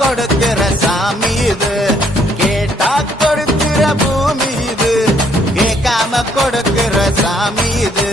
கொடுக்கிற சாமி இது, கேட்டா கொடுக்கிற பூமி இது, கேட்காம கொடுக்கிற சாமி இது.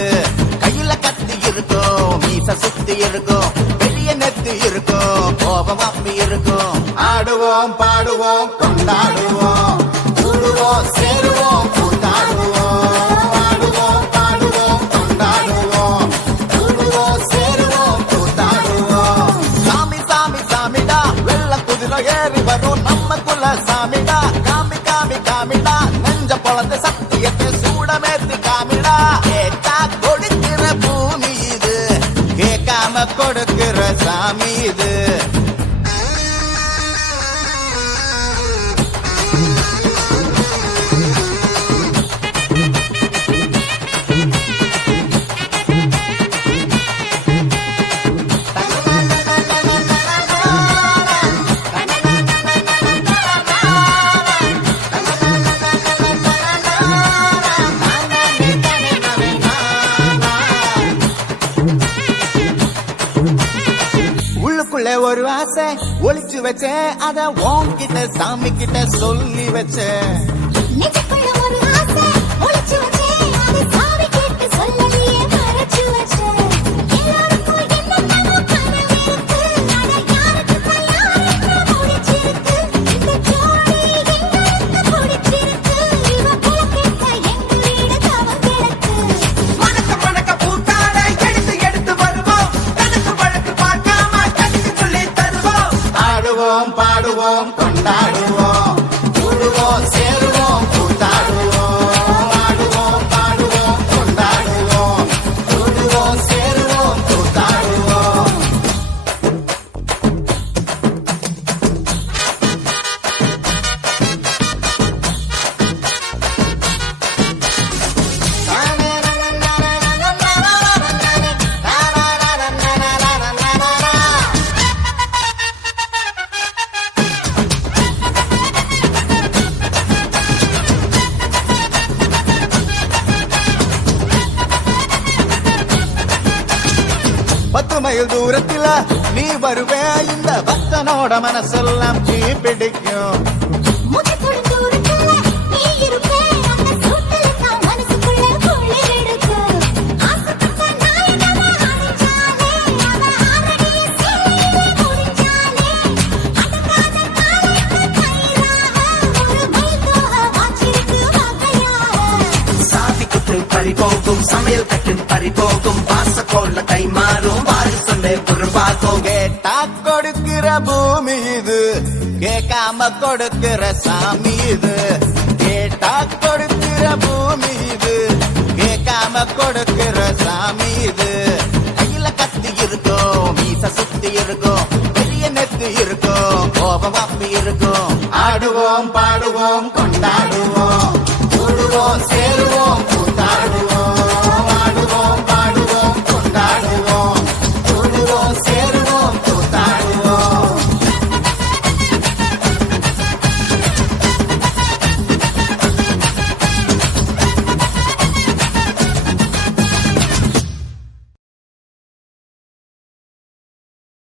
கையில கத்தி இருக்கும், மீச சுத்தி இருக்கும், பெரிய நெத்தி இருக்கும், கோபம் அப்பி இருக்கும். ஆடுவோம் பாடுவோம் கொண்டாடுவோம், கூடுவோம் சேருவோம் கூத்தாடுவோம். ஆடுவோம் பாடுவோம் கொண்டாடுவோம், கூடுவோம் சேருவோம் கூத்தாடுவோம். சாமி சாமி சாமிடா, வெள்ள குதிரை ஏறி வரும் நம்ம குல சாமிடா. காமி காமி காமிடா, நெஞ்ச பொழந்த சத்தியத்தை சூடமேத்தி காமிடா. கேட்டா கொடுக்கிற பூமி இது, கேட்காம கொடுக்கிற சாமி இது. உள்ளுக்குள்ள ஒரு ஆசை ஒளிச்சு வச்சேன், அத உன்கிட்ட சாமி கிட்ட சொல்லி வச்சேன். நெஞ்சுக்குள்ள ஒரு ஆசை ஒளிச்சு வச்சேன், அதை சாமி கிட்ட சொல்லலையே மறைச்சு வச்சேன். எல்லாருக்கும் என்னென்னமோ கனவு இருக்கு, ஆனா யாருக்கு கல்யாணம் முடிச்சிருக்கு. இந்த ஜோடி எங்களுக்கு பிடிச்சிருக்கு, இவ போக்கிட்ட எங்க வீடு தவம் கிடக்கு. வணக்க வணக்க பூத்தாட எடுத்து எடுத்து வருவோம், கணக்கு வழக்கு பார்க்காம கணக்கு சொல்லி தருவோம். ஆடுவோம் பாடுவோம் கொண்டாடுவோம், கூடுவோம் சேருவோம் கூத்தாடுவோம். ஆடுவோம் பாடுவோம் கொண்டாடுவோம், கூடுவோம் சேருவோம் கூத்தாடுவோம். பத்து மைல் தூரத்தில நீ வருவே, இந்த பக்தனோட மனசெல்லாம் தீ பிடிக்கும். முகத்தோட தூரத்துல நீ இருப்பே, அந்த சூட்டுல தான் மனசுக்குள்ள குளிர் எடுக்கு. ஆசைப்பட்ட நாயகனை அடைஞ்சாலே, அவ ஆரடிய சீலையிலே முடிஞ்சாலே. அடங்காத காலைக்கு கயிறாக, ஒரு மைல் தோக வாச்சிருக்கு வகையாக. சாதி குத்து பறி போகும், சமையல் கட்டின் பறி போகும், வாச கோல்ல கை மாறும், வாரி சொல்லே உருவாகும். கேட்டா கொடுக்கிற பூமி இது, கேட்காம கொடுக்கிற சாமி இது. கேட்டா கொடுக்கிற பூமி இது, கேட்காம கொடுக்கிற சாமி இது. கையில கத்தி இருக்கும், மீச சுத்தி இருக்கும், பெரிய நெத்தி இருக்கும், கோபம் அப்பி இருக்கும். ஆடுவோம் பாடுவோம் கொண்டாடுவோம், கூடுவோம்